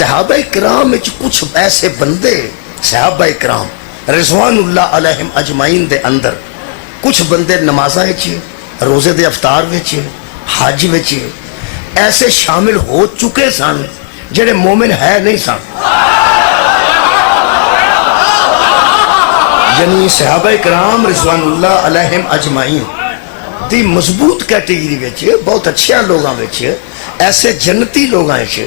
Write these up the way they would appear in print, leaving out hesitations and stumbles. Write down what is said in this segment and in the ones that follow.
صحابہ کرام وچ کچھ ایسے بندے صحابہ کرام رضوان اللہ علیہم اجمعین دے اندر کچھ بندے نمازاں وچ روزے دے افطار وچ حج وچ ایسے شامل ہو چکے سن جڑے مومن ہے نہیں سن. یعنی صحابہ کرام رضوان اللہ علیہم اجمعین دی مضبوط کیٹیگری وچ بہت اچھے لوگاں وچ ایسے جنتی لوگاں وچ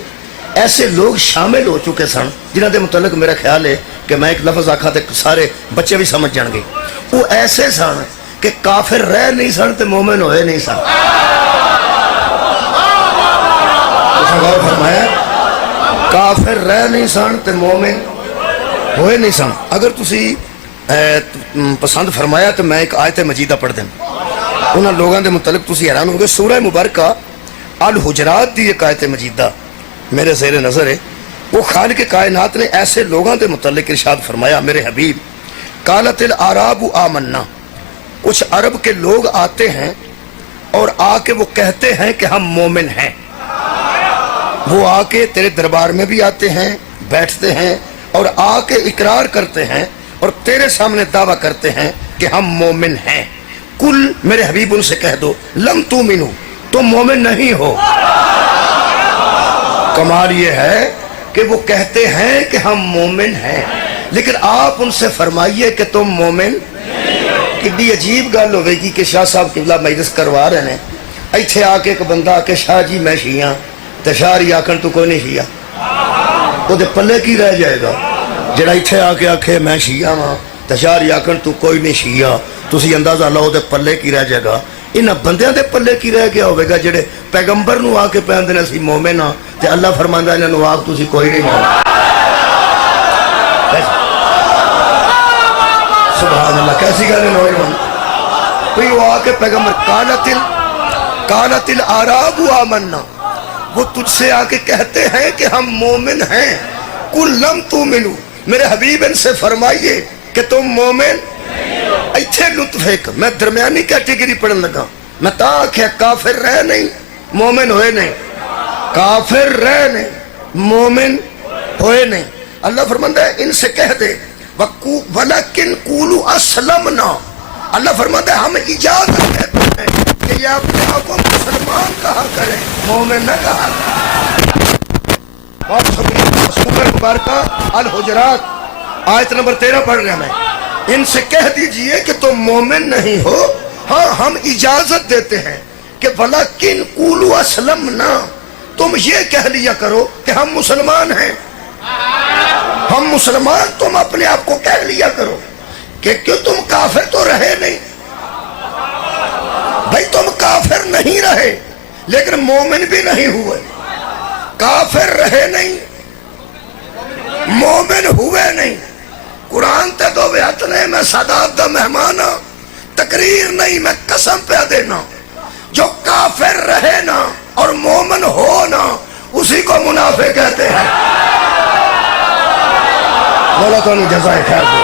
ایسے لوگ شامل ہو چکے سن جنہاں دے متعلق میرا خیال ہے کہ میں ایک لفظ آکھا تے سارے بچے بھی سمجھ جان گے. وہ ایسے سن کہ کافر رہ نہیں سن تے مومن ہوئے نہیں سن. غور فرمایا کافر رہ نہیں سن تے مومن ہوئے نہیں سن. اگر تسی پسند فرمایا تو میں ایک آیت مجیدہ پڑھ دیں انہاں لوگاں دے متعلق تسی حیران ہوں گے. سورہ مبارکہ الحجرات دی ایک آیت مجیدہ میرے زیر نظر ہے. وہ خالق کائنات نے ایسے لوگاں دے متعلق ارشاد فرمایا میرے حبیب قالت الاعراب آمنا. کچھ عرب کے لوگ آتے ہیں اور آ کے وہ کہتے ہیں کہ ہم مومن ہیں. وہ آ کے تیرے دربار میں بھی آتے ہیں بیٹھتے ہیں اور آ کے اقرار کرتے ہیں اور تیرے سامنے دعویٰ کرتے ہیں کہ ہم مومن ہیں. کل میرے حبیب ان سے کہہ دو لم تؤمنو تم مومن نہیں ہو. کمال یہ ہے کہ وہ کہتے ہیں کہ ہم مومن ہیں لیکن آپ ان سے فرمائیے کہ تم مومن. کتنی عجیب گل ہوئے گی کہ شاہ صاحب قبلہ مجلس کروا رہے ہیں ایتھے آ کے ایک بندہ آ کے شاہ جی میں شیعہ تے شاہ ری آکھن تو کوئی نہیں شیعہ وہ دے پلے کی رہ جائے گا. جڑا ایتھے آ کے آکھے میں شیعہ ہاں تے شاہ ری آکھن تو کوئی نہیں شیعہ تسی اندازہ لاؤ دے پلے کی رہ جائے گا. انہاں بندیاں دے پلے کی رہ گیا ہوئے گا جڑے پیغمبر نو آ کے پہندے نے اسی مومن ہاں تے اللہ فرماندا انہاں نو آکھ تسی کوئی نہیں مومن. سبحان اللہ کیسی گل ہے نوجوان. کوئی وہ آ کے پیغمبر قالت الاعراب آمنا وہ تجھ سے آ کے کہتے ہیں کہ ہم مومن ہیں. قل لم تؤمنو میرے حبیب ان سے فرمائیے کہ تم مومن. ایتھے لطف ایک میں درمیانی کیٹیگری پڑھن لگا. میں تا آکھیا کافر رہ نہیں مومن ہوئے نہیں. کافر رہ نہیں مومن ہوئے نہیں. اللہ فرماندا ہے ان سے کہہ دے وَلَكِنْ قُولُوا أَسْلَمْنَا. اللہ فرماتا ہے ہم اجازت دیتے ہیں کہ یہ اپنے آپ کو مسلمان کہا کریں مومن نہ کہا کریں. بہت شکریہ. سورہ مبارکہ الحجرات آیت نمبر 13 پڑھ رہا میں. ان سے کہہ دیجئے کہ تم مومن نہیں ہو. ہاں ہم اجازت دیتے ہیں کہ وَلَكِنْ قُولُوا أَسْلَمْنَا تم یہ کہہ لیا کرو کہ ہم مسلمان ہیں. ہم مسلمان تم اپنے آپ کو کہہ لیا کرو کہ کیوں تم کافر تو رہے نہیں. بھائی تم کافر نہیں رہے لیکن مومن بھی نہیں ہوئے. کافر رہے نہیں مومن ہوئے نہیں. قرآن تے دو بیعت نے میں سادات دا مہمان ہاں تقریر نہیں میں قسم پہ دینا جو کافر رہے نا اور مومن ہو نا اسی کو منافق کہتے ہیں. مولا تو نہیں جزائے خیر دے.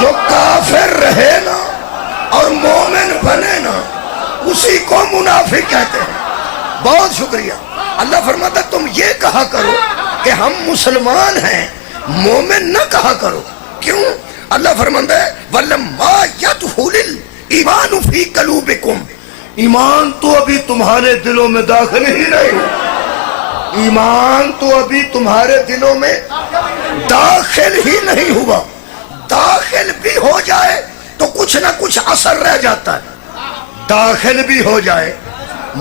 جو کافر رہے نا اور مومن بنے نا اسی کو منافق کہتے ہیں. بہت شکریہ. اللہ فرماتا تم یہ کہا کرو کہ ہم مسلمان ہیں مومن نہ کہا کرو. کیوں؟ اللہ فرماتا ہے وَلَمَّا يَدْخُلِ الْإِيمَانُ فِي قُلُوبِكُمْ ایمان تو ابھی تمہارے دلوں میں داخل ہی نہیں. ایمان تو ابھی تمہارے دلوں میں داخل ہی نہیں ہوا. داخل بھی ہو جائے تو کچھ نہ کچھ اثر رہ جاتا ہے. داخل بھی ہو جائے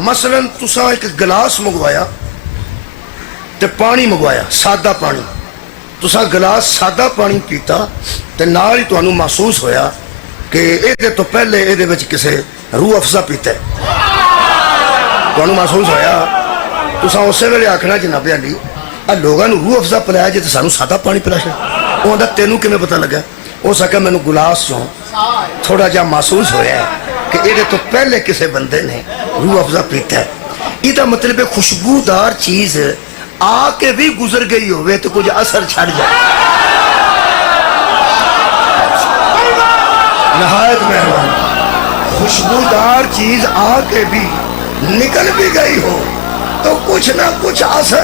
مثلا تساں ایک گلاس منگوایا تے پانی منگوایا سادہ پانی. تساں گلاس سادہ پانی پیتا تے نال ہی تانوں محسوس ہویا کہ اے تو پہلے اے دے وچ کسے روح افزا پیتا ہے. تانوں محسوس ہویا تساں اسے ویلے آکھنا جناب علی آ لوگاں نوں روح افزا پلایا جے تے سانوں سادہ پانی پلا چھڑ. وہ آندا تینوں کیویں پتہ لگا؟ ہو سکا مینوں گلاس چوں تھوڑا جا محسوس ہویا ہے کہ یہ تو پہلے کسے بندے نے روح افزا پیتا ہے. یہ مطلب خوشبودار چیز آ کے بھی گزر گئی ہوئے تو کچھ اثر چھڑ جائے. نہایت مہربان. خوشبودار چیز آ کے بھی نکل بھی گئی ہو تو کچھ نہ کچھ اثر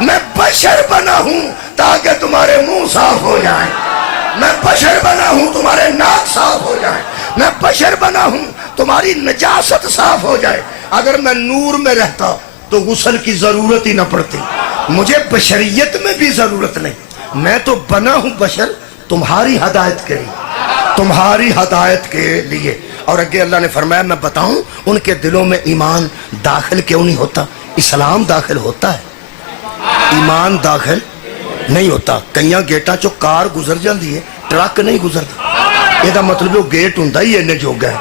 میں بشر بنا ہوں تاکہ تمہارے منہ صاف ہو جائیں، میں بشر بنا ہوں تمہارے ناک صاف ہو جائیں، میں بشر بنا ہوں تمہاری نجاست صاف ہو جائے۔ اگر میں نور میں رہتا تو غسل کی ضرورت ہی نہ پڑتی، مجھے بشریت میں بھی ضرورت نہیں، میں تو بنا ہوں بشر تمہاری ہدایت کے لیے، تمہاری ہدایت کے لیے۔ اور اگے اللہ نے فرمایا میں بتاؤں ان کے دلوں میں ایمان داخل کیوں نہیں ہوتا؟ اسلام داخل ہوتا ہے، ایمان داخل نہیں ہوتا۔ کئیاں گیٹاں چو کار گزر جاندی ہے، ٹرک نہیں گزرتا، یہ مطلب وہ گیٹ ہوندا ہی اینے جوگا ہے،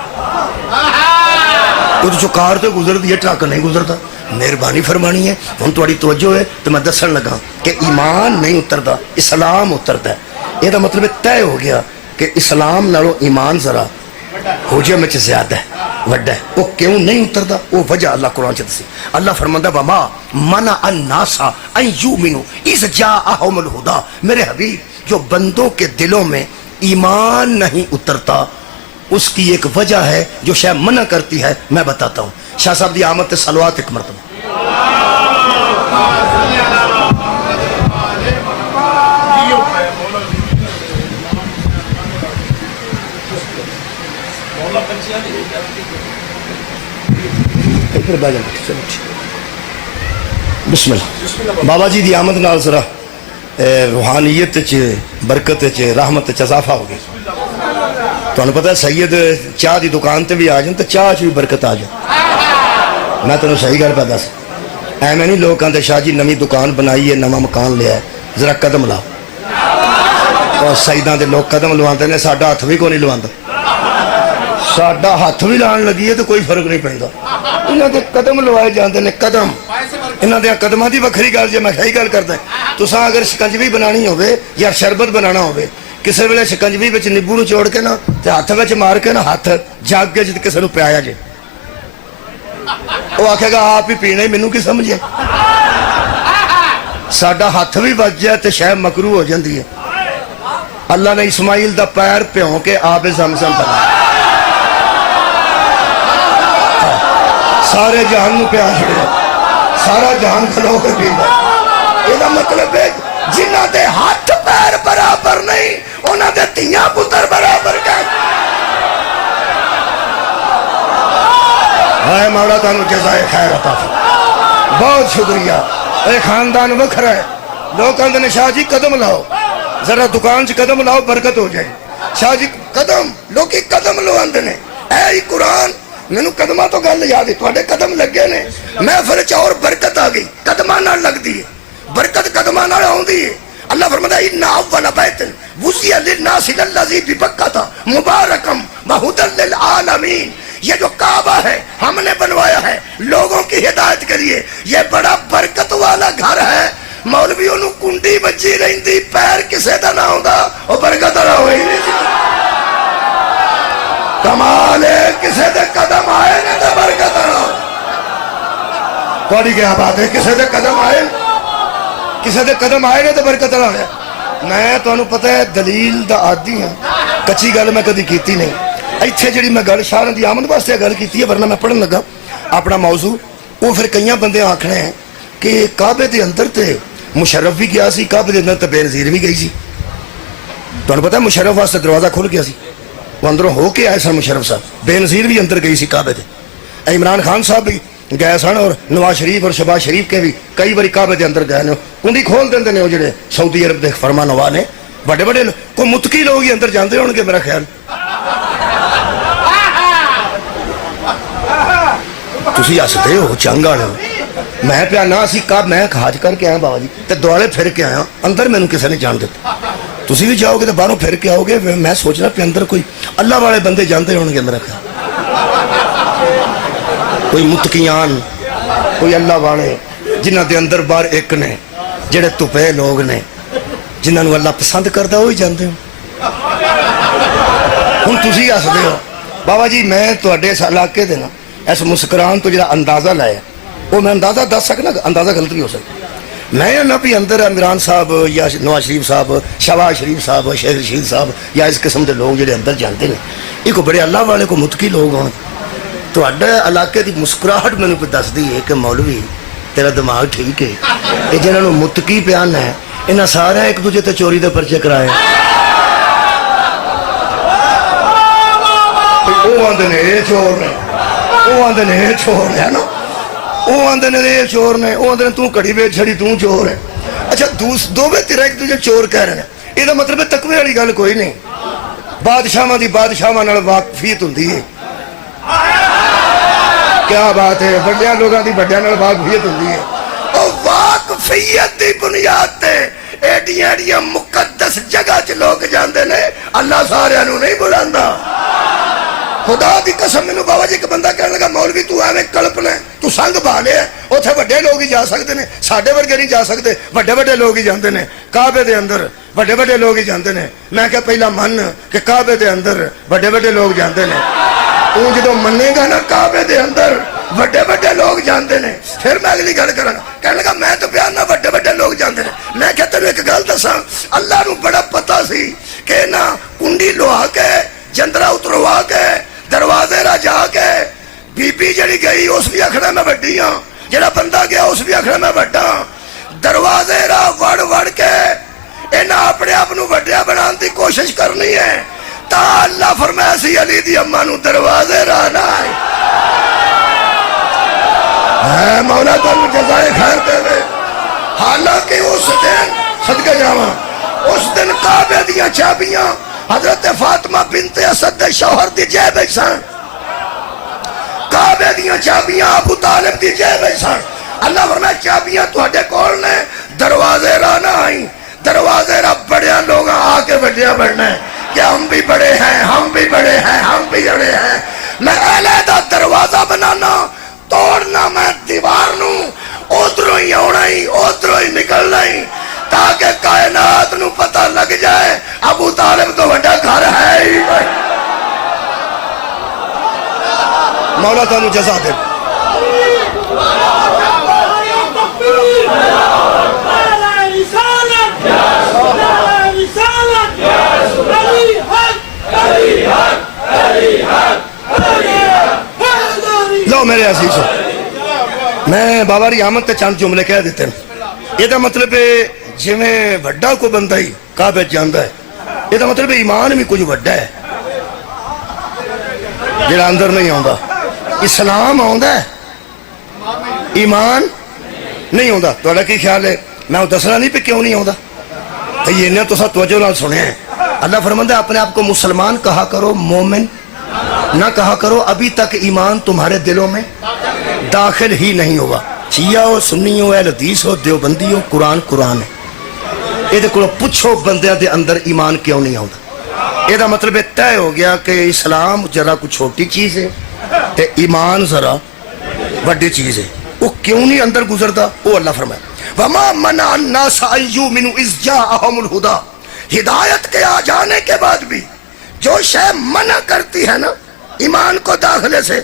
وہ چو کار تو گزر دی ہے، ٹرک نہیں گزرتا۔ مہربانی فرمانی ہے، ہن تہاڈی توجہ ہے تو میں دسن لگا کہ ایمان نہیں اتردا، اسلام اتردا ہے۔ یہ مطلب طے ہو گیا کہ اسلام نالوں ایمان ذرا حجم وچ زیادہ ہے، وڈا ہے۔ وہ کیوں نہیں اتردا؟ وہ وجہ اللہ قرآن چ دسی۔ اللہ فرماندا وما منع الناس ان یؤمنوا اذ جاءهم الہدی، میرے حبیب جو بندوں کے دلوں میں ایمان نہیں اترتا اس کی ایک وجہ ہے جو شاید منع کرتی ہے، میں بتاتا ہوں۔ شاہ صاحب دی آمد تے صلوات ایک مرتبہ۔ بسم اللہ۔ بابا جی دی آمد نال ذرا روحانیت چ برکت چ رحمت چ اضافہ ہو گیا۔ تمہیں پتہ ہے سید چاہ دی دکان تے بھی آ جائیں تو چاہ چ بھی برکت آ جائے۔ میں تمہیں صحیح گل پہ دس، ایویں نہیں لوگ کہتے شاہ جی نویں دکان بنائی ہے، نواں مکان لیا ہے، ذرا قدم لاؤ۔ اور سیداں دے لوگ قدم لواندے نے، ساڈا ہاتھ بھی کوئی نہیں لواندا، ساڈا ہاتھ بھی لان لگیے تو کوئی فرق نہیں پیندا۔ انہاں دے قدم لوائے جاندے نے، قدم انہاں دے قدماں دی وکھری گل جے میں صحیح گل کردا۔ تساں اگر شکنجوی بنانی ہوے یا شربت بنانا ہوے، کسے ویلے شکنجوی وچ نیبو نو چوڑ کے نا تے ہاتھ وچ مار کے نا ہاتھ جاگ کے جے کسے نو پیایا جے، وہ آکھے گا آپ ہی پینا ہی، مینوں کی سمجھے؟ ساڈا ہاتھ بھی بچ جائے تے شے مکروہ ہو جاندی ہے۔ اللہ نے اسماعیل دا پیر پیوں کے آب زمزم بنایا، سارے جہان نو پیاس چھڑیا، سارا جہان کھلو کے پیندا۔ یہ مطلب ہے جنہاں دے ہاتھ پیر برابر نہیں انہاں دے تیاں پتر برابر کہ ہائے مولا تانوں جزائے خیر عطا فرما۔ بہت شکریہ۔ اے خاندان وکھرا ہے، لوگ کہندے نے شاہ جی قدم لاؤ، ذرا دکان چ قدم لاؤ برکت ہو جائے۔ شاہ جی قدم لوکی قدم لواندے نے، اے قرآن مینوں قدماں تو گل یاد ہے، تواڈے قدم لگے نے، محفل چ اور برکت آ گئی، قدماں نال لگدی ہے، برکت قدماں نال آوندی ہے۔ اللہ فرماتا ہے ان اول بیت وضع للناس الذی ببکۃ مبارکا وہدی للعالمین، یہ جو کعبہ ہے ہم نے بنوایا ہے لوگوں کی ہدایت کے لیے، یہ بڑا برکت والا گھر ہے۔ مولویوں نو کنڈی بچی رہندی، پیر کسے دا نہ ہوندا، او برکت نہ ہوئی نہیں۔ کمال ہے کسے دے قدم آئے نے تے برکت نہ ہو۔ تھوڑی کیا بات ہے، کسے دے قدم آئے، کسے دے قدم آئے نے تے برکت نہ ہوئے۔ میں تانوں پتہ ہے دلیل دا عادی ہاں، کچی گل میں کدی کیتی نہیں۔ ایتھے جڑی میں گل شاہ دی آمد واسطے گل کیتی ہے، ورنہ میں پڑھن لگا اپنا موضوع، وہ پھر کئیاں بندے آکھنے ہیں کہ کعبے دے اندر تے مشرف بھی گیا سی، کعبے دے اندر تے بے نظیر بھی گئی سی۔ تانوں پتہ ہے مشرف واسطے دروازہ کھل گیا سی، وہ اندروں ہو کے آئے سن مشرف صاحب، بے نظیر بھی اندر گئی سی کعبے دے، عمران خان صاحب بھی گئے سن، اور نواز شریف اور شہباز شریف کے بھی کئی باری کعبے دے اندر گئے نے، کنڈی کھول دیندے نے وہ جڑے سعودی عرب دے فرمان روا نے، بڑے بڑے کوئی متقی لوگ ہی اندر جاندے ہون گے میرا خیال۔ تسی ہسدے ہو چنگ والے ہو، میں پیا نہ اسی کعبہ میں حج کر کے آیا بابا جی تے دوالے پھر کے آیا، اندر مینوں کسے نے جان دیتا۔ تسی بھی جاؤ گے تو باہروں پھر کے آؤ گے، میں سوچنا پہ اندر کوئی اللہ والے بندے جانتے ہون گے میرا خیال، کوئی متقیان، کوئی اللہ والے جنہ دے اندر باہر ایک نے، جڑے تپے لوگ نے جنہاں نو اللہ پسند کردا وہی جانتے ہو۔ ہن تسی ہسدے ہو بابا جی، میں تواڈے اس علاقے دے نا اس مسکران تو جڑا اندازہ لایا وہ میں اندازہ دس سکنا، اندازہ غلط بھی ہو سکتا۔ میں نہ بھی اندر عمران صاحب یا نواز شریف صاحب، شہباز شریف صاحب، شیخ رشید صاحب یا اس قسم کے لوگ جڑے اندر جانتے ہیں، یہ کو بڑے اللہ والے کو متقی لوگ ہوں۔ تواڈے علاقے دی مسکراہٹ مینوں پہ دس دی ہے کہ مولوی تیرا دماغ ٹھیک ہے، یہ جنہوں متقی پیان ہے انہاں سارے ایک دوجے تے چوری دے پرچے کرائے وہ آندے نے یہ چور نے وہ آندے نے یہ چور ہے نا وہ آندے نے یہ چور نے وہ آندے نے تو کڑی ویچ چھڑی تو چور ہے اچھا دو بے تیرا ایک دوجے چور کہہ رہے ہیں یہ مطلب ہے تقوی والی گل کوئی نہیں بادشاہاں دی بادشاہاں نال واقفیت ہوندی ہے کیا بات ہے بڑیاں لوگاں دی بڑیاں نال واقفیت ہوندی ہے او واقفیت دی بنیاد تے ایڈیاں ایڈیاں مقدس جگہ چ لوگ جاندے نے اللہ سارے نو نہیں بلاندا خدا دی قسم مینوں بابا جی ایک بندہ کہنے لگا مولوی تو ایویں کلپنا تو سنگ بھا لیا اوتھے وڈے لوگ ہی جا سکتے نے ساڈے ورگے نہیں جا سکتے وڈے وڈے لوگ ہی جاندے نے کعبے دے اندر وڈے وڈے لوگ ہی جاندے نے میں کہ پہلا من کہ کعبے دے اندر وڈے وڈے لوگ جاندے نے تو جدوں منے گا نا کعبے دے اندر وڈے وڈے لوگ جاندے نے پھر میں اگلی گل کراں کہنے لگا میں تو بیان نہ وڈے وڈے لوگ جاندے نے میں کہ تینوں ایک گل دساں اللہ نو بڑا پتہ سی کہ نا کنڈی لوا کے جندرا اتروا کے دروازے را جا کے بی بی جڑی گئی اس بھی آخنا میں وڈی ہاں جڑا بندہ گیا اس بھی آخنا میں وڈا ہاں دروازے را وڑ وڑ کے انہاں اپنے آپ نو وڈیا بنان دی کوشش کرنی ہے تا اللہ فرمایا سی علی دی اماں نو دروازے را نہ آئے اے مولا تعالی جزائے خیر دے وے حالانکہ اس دن صدقے جاواں اس دن کعبے دیاں چابیاں حضرت فاطمہ بنت اسد دے شوہر دی جیب وچ سن کعبے دیاں چابیاں ابو طالب دی جیب وچ سن اللہ فرمایا چابیاں تواڈے کول نے دروازے را نہ آئیں دروازے را بڑیاں لوگ آ کے وڈیاں بننا ہے کہ ہم بھی بڑے ہیں ہم بھی بڑے ہیں ہم بھی بڑے ہیں میں علیحدہ دروازہ بنانا توڑنا میں دیوار نو ادھروں ہی آنا ہی ادھروں ہی نکلنا ہی تاکہ کائنات نو پتہ لگ جائے ابو طالب تو بڑا گھر ہے ہی مولا تعالی جزا دے لو میرے عزیزو میں بابا ری آمد تے چند جملے کہہ دیتے ہیں یہ دا مطلب ہے جی میں وڈا کو بندہ ہی کعبے جاندہ ہے یہ دا مطلب ہے ایمان بھی کچھ وڈا ہے جڑا اندر نہیں آندا اسلام آندا ہے ایمان نہیں آندا تو کی خیال ہے میں دسنا نہیں پہ کیوں نہیں آندا تو یہ انہیں تو سب توجہ نال سنے ہیں اللہ فرماتا ہے اپنے آپ کو مسلمان کہا کرو مومن نہ کہا کرو ابھی تک ایمان تمہارے دلوں میں داخل ہی نہیں ہوا شیعہ ہو سنی ہو اہل حدیث ہو دیوبندی ہو قرآن قرآن ہے یہ کو پوچھو بندیاں دے اندر ایمان کیوں نہیں آتا یہ مطلب طے ہو گیا کہ اسلام ذرا کچھ چھوٹی چیز ہے تے ایمان ذرا بڑی چیز ہے وہ کیوں نہیں اندر گزرتا وہ اللہ فرمائے وما منع الناس ان یؤمنوا اذ جاءهم الہدی ہدایت کے آ جانے کے بعد بھی جو شے منع کرتی ہے نا ایمان کو داخلے سے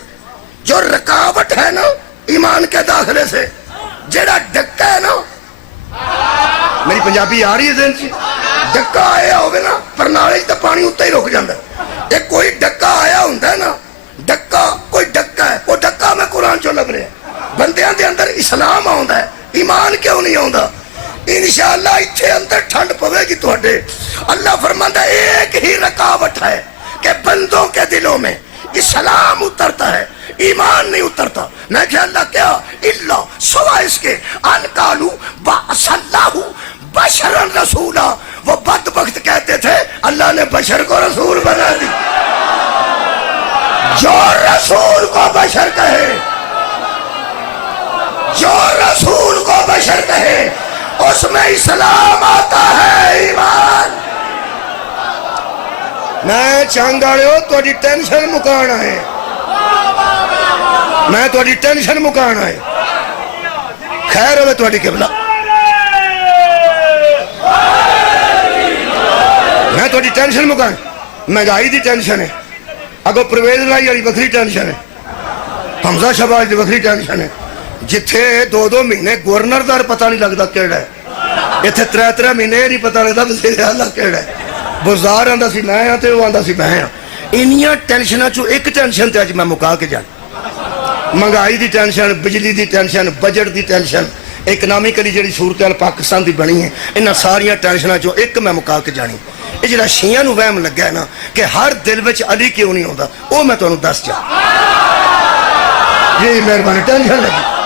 جو رکاوٹ ہے نا ایمان کے داخلے سے جڑا ڈکا ہے نا میری پنجابی آ رہی ہے ذہن سے ڈکا آیا ہوگا نا پرنالے تو پانی اتنا ہی رک جاتا ہے ایک کوئی ڈکا آیا ہوتا ہے نا ڈکا کوئی ڈکا ہے وہ ڈکا میں قرآن چو لگ رہا بندیاں دے اندر اسلام آندا ہے ایمان کیوں نہیں آندا انشاءاللہ اتھے اندر ٹھنڈ پوے گی توڑے اللہ فرماتا ہے ایک ہی رکاوٹ ہے کہ بندوں کے دلوں میں اسلام اترتا ہے ایمان نہیں اترتا میں کہ اللہ کیا اللہ سوا اس کے ان قالو بعث اللہ بشرا رسولا وہ بدبخت کہتے تھے اللہ نے بشر کو رسول بنا دی جو رسول کو بشر کہے جو رسول کو بشر کہے اس میں اسلام آتا ہے ایمان میں چانگاڑے ہو توڑی ٹینشن مکانا ہے میں توڑی ٹینشن مکانا ہے خیر ہوئے توڑی قبلہ میں توڑی ٹینشن مکانا مہنگائی دی ٹینشن ہے اگو پرویز لائی والی وکری ٹینشن ہے حمزہ شہباز دی وکری ٹینشن ہے جتھے دو دو مہینے گورنر دار پتہ نہیں لگتا کیڑا ہے اتھے ترے ترے مہینے نہیں پتہ لگتا وزیر اعلیٰ کیڑا ہے بزار آندا سی میں ہاں تے وہ آندا سی میں ہاں انہیاں ٹینشناں چو ایک ٹینشن تے اج میں مکا کے جان مہنگائی دی ٹینشن بجلی the tension budget the tension economically جڑی صورتحال پاکستان دی بنی ہے انہاں ساریاں ٹینشناں چوں ایک میں مکا کے جانی یہ جڑا شیعہ نو وہم لگا ہے نا کہ ہر دل وچ علی کیوں نہیں ہوندا وہ میں تانوں دس چا یہ مہربانی ٹینشن لگی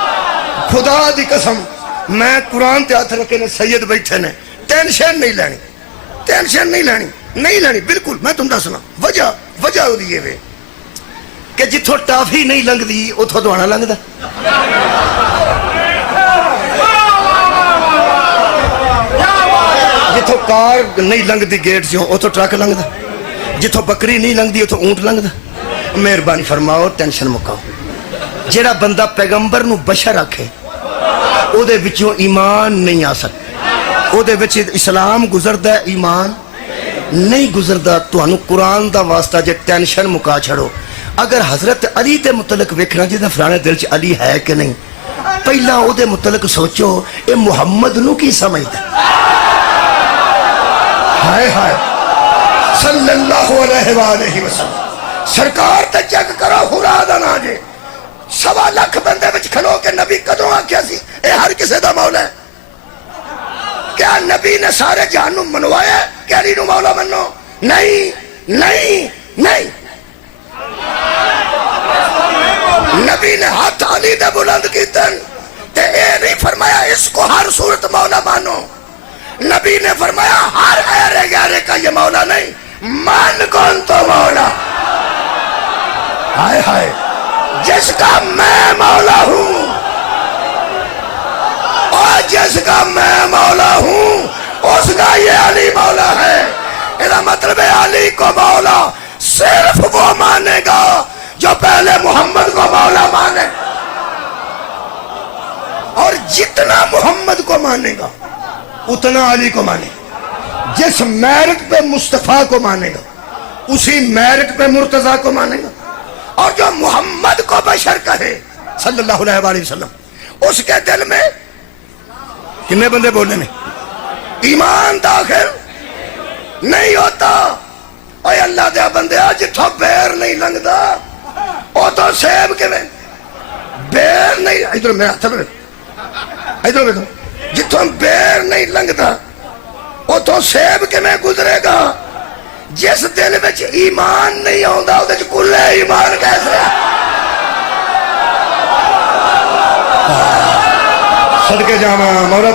خدا دی قسم میں قرآن تے ہاتھ رکھے نے سید بیٹھے نے ٹینشن نہیں لینی ٹینشن نہیں لینی بالکل میں تم دسنا وجہ ہو دیئے وے کہ جتھوں ٹافی نہیں لنگ دی اتھوں دوانا لنگ دا جتھوں کار نہیں لنگ دی گیٹ سے اتھوں ٹرک لنگ دا جتھوں بکری نہیں لنگ دی اتھوں اونٹ لنگ دا مہربانی فرماؤ ٹینشن مکاؤ جیڑا بندہ پیغمبر نو بشر رکھے او دے وچوں ایمان نہیں آ سکتا او دے وچ اسلام گزردا ایمان نہیں گزردا تانوں قرآن دا واسطہ جے ٹینشن مکا چھڑو اگر حضرت علی دے متعلق ویکھنا جے فلانے دل چ علی ہے کہ نہیں پہلا او دے متعلق سوچو اے محمد نو کی سمجھدا ہائے ہائے صلی اللہ علیہ وآلہ وسلم سرکار تے چیک کرو خدا دا نا جے 1.25 لاکھ بندے وچ کھلو کے نبی کدوں آکھیا سی اے ہر کسے دا مولا ہے کیا نبی نے سارے جہان نو منوایا کہ علی نو مولا منو نہیں نبی نے ہاتھ علی دے بلند کیتن تے اے نہیں فرمایا اس کو ہر صورت مولا مانو نبی نے فرمایا ہر ایرے گیرے کا یہ مولا نہیں مان کون تو مولا ہائے ہائے جس کا میں مولا ہوں اور جس کا میں مولا ہوں اس کا یہ علی مولا ہے اس مطلب ہے علی کو مولا صرف وہ مانے گا جو پہلے محمد کو مولا مانے اور جتنا محمد کو مانے گا اتنا علی کو مانے گا جس میرٹ پہ مصطفیٰ کو مانے گا اسی میرٹ پہ مرتضیٰ کو مانے گا اور جو محمد کو بشر کہے صلی اللہ علیہ وسلم اس کے دل میں کتنے بندے بولنے میں ایمان داخل نہیں ہوتا اوے اللہ دیا بندے جتھوں بیر نہیں لنگدا او تو سیب کے میں بیر نہیں ادھر میں ہاتھ میں ادھر میں جتھوں بیر نہیں لنگدا او تو سیب کے میں گزرے گا جس دل وچ ایمان نہیں ہوندا او وچ کلے ایمان کیسے صدقے جاواں مولا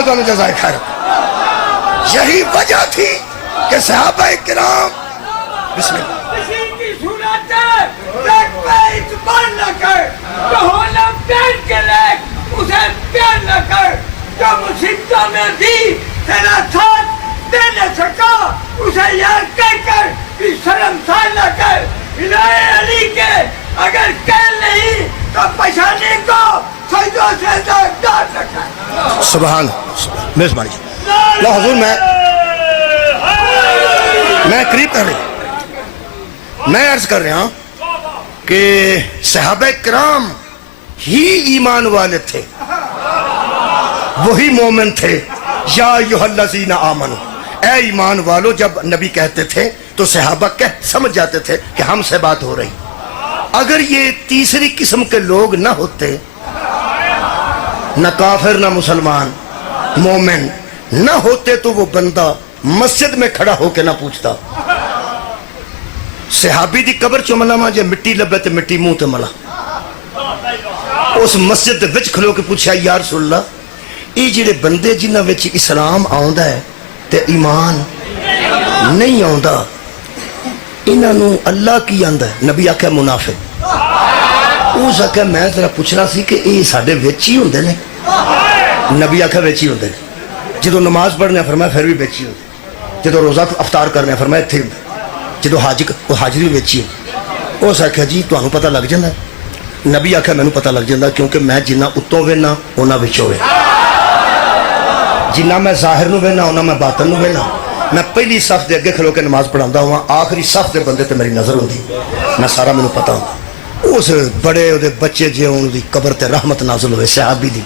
تعالی جزائے خیر یہی وجہ تھی کہ صحابہ کرام بسم اللہ کسی کی صورت ہے لیک پہ اعتبار نہ کر جو ہونا پیٹ کے لیک اسے پیار نہ کر جو مصیبتوں میں بھی تیرا ساتھ دے نہ سکا اسے یار کہہ کر بھی شرمسار نہ کر الہی علی کے اگر کہہ نہیں تو پشانے کو سجدوں سے دار نہ کر سبحان میزبانی لو حضور میں قریب کر رہا میں عرض کر رہا ہوں کہ صحابہ کرام ہی ایمان والے تھے وہی مومن تھے یا ایھا الذین آمنوا اے ایمان والو جب نبی کہتے تھے تو صحابہ سمجھ جاتے تھے کہ ہم سے بات ہو رہی اگر یہ تیسری قسم کے لوگ نہ ہوتے نہ کافر نہ مسلمان مومن نہ ہوتے تو وہ بندہ مسجد میں کھڑا ہو کے نہ پوچھتا صحابی دی قبر چو ملا ماں جے مٹی لبے تے مٹی منہ تے ملا اس مسجد دے وچ کھلو کے پوچھا یا رسول اللہ یہ جڑے بندے جنہ وچ اسلام آوندا ہے تے ایمان نہیں آوندا انہاں نو اللہ کی آندا ہے نبی آکھیا منافق اس آکھیا میں ذرا پوچھنا سی کہ یہ ساڈے وچ ہی ہوندے نے نبی آکھیا وچ ہی ہوندے نے جدو نماز پڑھنے فرمایا پھر بھی وچ ہی ہوندے جدو روزہ افطار کرنے فرمایا ایتھے ہوندے جدو حاجری وچ ہی اس آکھیا جی تانوں پتہ لگ جاندا ہے نبی آکھیا مینوں پتہ لگ جاندا کیونکہ میں جنہ اتوں وینا انہاں وچوں وے جنہ میں ظاہر نو وینا انہاں میں باطن نو وینا میں پہلی صف دے اگے کھلو کے نماز پڑھاوندا ہوں آخری صف دے بندے تے میری نظر ہوندی میں سارا مینوں پتہ ہوندا اس بڑے دے بچے جے اون دی قبر تے رحمت نازل ہوئے صحابی دی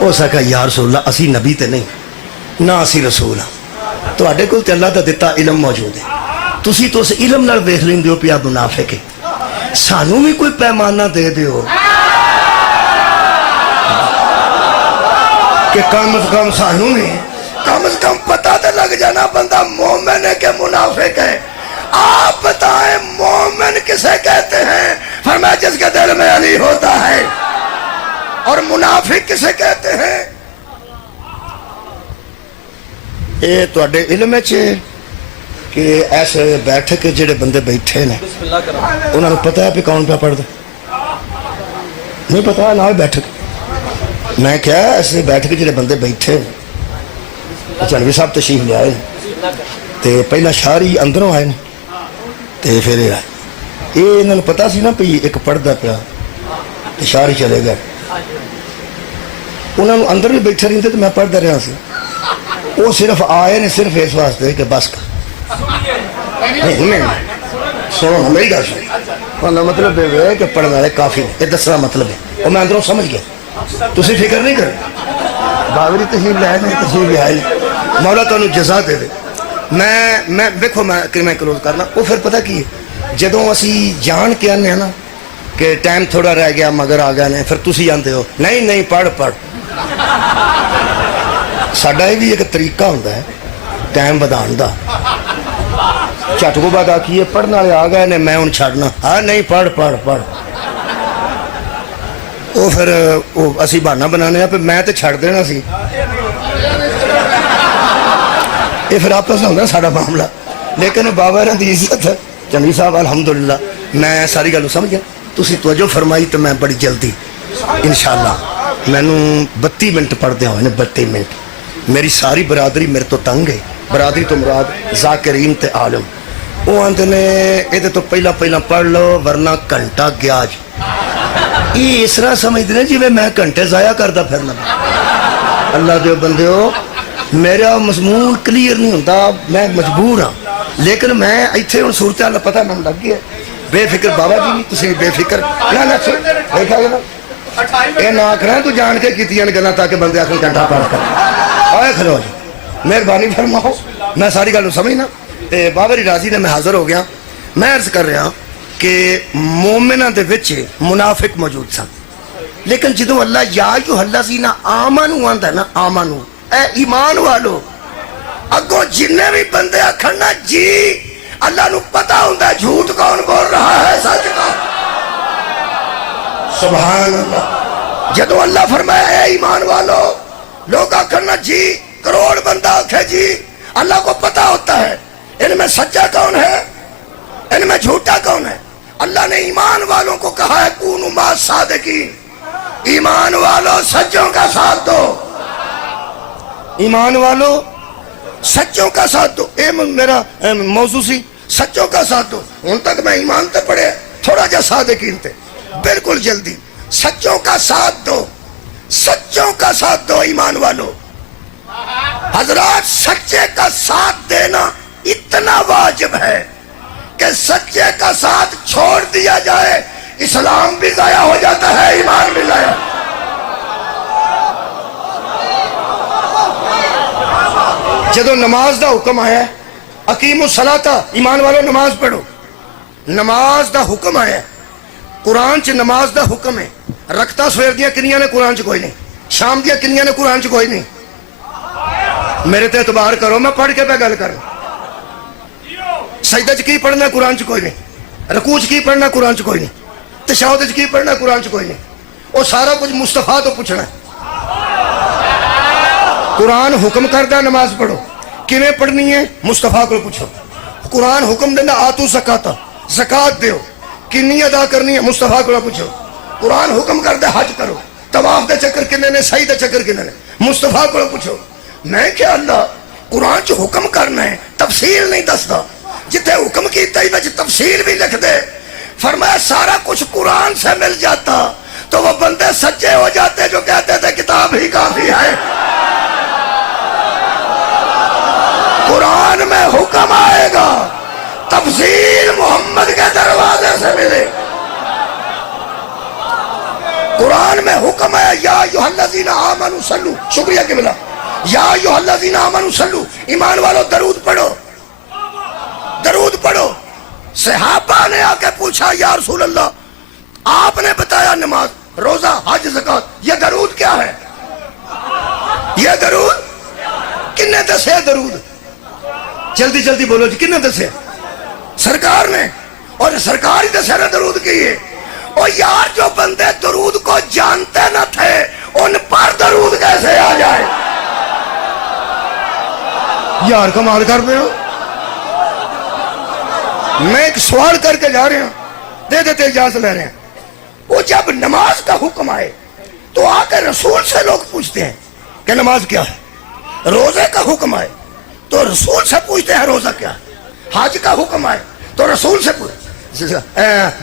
اس آکھیا یا رسول اللہ اسی نبی تے نہیں نہ اسی رسول ہاں تواڈے کول تے اللہ دا دتا علم موجود ہے تسی تو اس علم نال ویکھ لیندے ہو پیا منافق ہے سانوں بھی کوئی پیمانہ دے دیو کہ کم از کم سانو نہیں کم از کم پتہ تو لگ جانا بندہ مومن ہے کہ منافق ہے. آپ بتائیں مومن کسے کہتے ہیں؟ فرمایا جس کے دل میں علی ہوتا ہے. اور منافق کسے کہتے ہیں؟ یہ تواڈے علم وچ کہ ایسے بیٹھک کے جڑے بندے بیٹھے نے انہاں نوں پتہ ہے کہ کون پہ پڑھدا؟ نہیں پتہ نہ بیٹھک. میں کیا ایسے بیٹھک کے جڑے بندے بیٹھے چنوی صاحب تشریف لے آئے تے پہلا شاعری اندروں آئے تے پھر یہ آئے. یہ انہوں نے پتا سی نا پی ایک پڑھدا پیا تے شاعری چلے گئے. انہوں نے اندر بھی بیٹھے رہتے تو میں پڑھتا رہا سی. وہ صرف آئے نے صرف اس واسطے کہ بس کر نہیں سنو میری گل سن. مطلب یہ ہے کہ پڑھنے والے کافی یہ دسنا مطلب ہے. اور میں اندروں سمجھ گیا. تسی فکر نہیں کرے باوری تشریف لائے نہیں تشریف لے آئے. مولا تمہیں جزا دے دے. میں دیکھو میں کلوز کرنا. وہ پھر پتہ کی جدوں اسی جان کے آنے ہیں نا کہ ٹائم تھوڑا رہ گیا مگر آ گیا نے پھر تسی آندے ہو نہیں پڑھ. ساڈا یہ بھی ایک طریقہ ہوتا ہے ٹائم بدان دا. جھٹ کو بعد آکھیے پڑھنے والے آ گئے نے میں ہوں چھڑنا ہاں نہیں پڑھ. وہ پھر اسی بہانہ بنانے پہ میں تو چھڑ دینا سی. یہ پھر آپس میں ہونا سارا معاملہ. لیکن بابا دی عزت ہے چنوی صاحب الحمدللہ میں ساری گل سمجھ گیا. تسی توجہ فرمائی تو میں بڑی جلدی انشاءاللہ مینوں 32 منٹ پڑھدے ہوئے نے 32 منٹ. میری ساری برادری میرے تو تنگ ہے. برادری تو مراد ذاکرین تے عالم. وہ آندے نے یہ تو پہلا پڑھ لو ورنہ گھنٹہ گیا. یہ اس طرح سمجھتے ہیں جی میں گھنٹے ضائع کرتا پھرنا. اللہ دے بندے ہو میرا مضمون کلیئر نہیں ہوتا میں مجبور ہاں. لیکن میں اتنے ہوں صورتحال پتہ میں لگ گیا. بے فکر بابا جی تسی بے فکر دیکھا گیا یہ نہ کریں تو جان کے کیتیاں گلاں تاکہ بندے آخر گھنٹہ پڑھ کر آئے کھلو جی مہربانی فرماؤ. میں ساری گل سمجھنا تے بابا جی راضی نے میں حاضر ہو گیا. میں عرض کر رہا کہ مومنہ دے وچ منافق موجود سن. لیکن جدو اللہ یا ایھا الذین آمنوا آندا ہے نا آمنو اے ایمان والو اگوں جننے بھی بندے آکھن نا جی اللہ نو پتہ ہوندا ہے جھوٹ کون بول رہا ہے سچ کون. سبحان اللہ. جدو اللہ فرمایا اے ایمان والو لوگ آکھن نا جی کروڑ بندہ آکھے جی اللہ کو پتہ ہوتا ہے ان میں سچا کون ہے ان میں جھوٹا کون ہے. اللہ نے ایمان والوں کو کہا ہے کونوا مع الصادقین. ایمان والوں سچوں کا ساتھ دو. ایمان والوں سچوں کا ساتھ دو. اے میرا موضوع سی سچوں کا ساتھ دو. ان تک میں ایمان تے پڑھے تھوڑا جا صادقین تے بالکل جلدی. سچوں کا ساتھ دو. سچوں کا ساتھ دو ایمان والوں. حضرات سچے کا ساتھ دینا اتنا واجب ہے کہ سچے کا ساتھ چھوڑ دیا جائے اسلام بھی ضائع ہو جاتا ہے ایمان بھی ضائع. جدو نماز دا حکم آیا ہے اقیم الصلاۃ ایمان والو نماز پڑھو. نماز دا حکم آیا ہے قرآن چ نماز دا حکم ہے. رکھتا سویر دیا کنیاں نے قرآن چ کوئی نہیں. شام دیا کنیاں نے قرآن چ کوئی نہیں. میرے تے اعتبار کرو میں پڑھ کے پہ گل کر. سجدہ چ کی پڑھنا قرآن چ کوئی نہیں. رکوع چ کی پڑھنا قرآن چ کوئی نہیں. تشہد چ کی پڑھنا قرآن چ کوئی نہیں. وہ سارا کچھ مصطفیٰ تو پوچھنا ہے. قرآن حکم کردہ نماز پڑھو کیویں پڑھنی ہے مصطفیٰ کو پوچھو. قرآن حکم دینا آتو زکاۃ زکات دیو کنی ادا کرنی ہے مصطفیٰ کو پوچھو. قرآن حکم کردہ حج کرو طواف دے چکر کنے نے سعی دے چکر کنے نے مصطفیٰ کو پوچھو. میں کیا اللہ قرآن چ حکم کرنا ہے تفصیل نہیں دستا. جتنے حکم کیتا ہی وچ تفصیل بھی لکھ دے. فرمایا سارا کچھ قرآن سے مل جاتا تو وہ بندے سچے ہو جاتے جو کہتے تھے کتاب ہی کافی ہے. قرآن میں حکم آئے گا تفصیل محمد کے دروازے سے ملے. قرآن میں حکم ہے یا ایھا الذین آمنوا صلو. شکریہ کہ ملا. یا ایھا الذین آمنوا صلو ایمان والو درود پڑھو. درود پڑھو. صحابہ نے آ کے پوچھا یا رسول اللہ آپ نے بتایا نماز روزہ حج زکات یہ درود کیا ہے. یہ درود کنے دسے؟ درود جلدی جلدی بولو جی، کنے دسے؟ سرکار نے، اور سرکار ہی دسے نا درود کی ہے۔ اور یار جو بندے درود کو جانتے نہ تھے ان پر درود کیسے آ جائے؟ یار کمال کر دے ہو۔ میں ایک سوال کر کے جا رہے ہوں، دے دیتے اجازت لے رہے ہیں۔ وہ جب نماز کا حکم آئے تو آ کے رسول سے لوگ پوچھتے ہیں کہ نماز کیا ہے۔ روزے کا حکم آئے تو رسول سے پوچھتے ہیں روزہ کیا ہے۔ حج کا حکم آئے تو رسول سے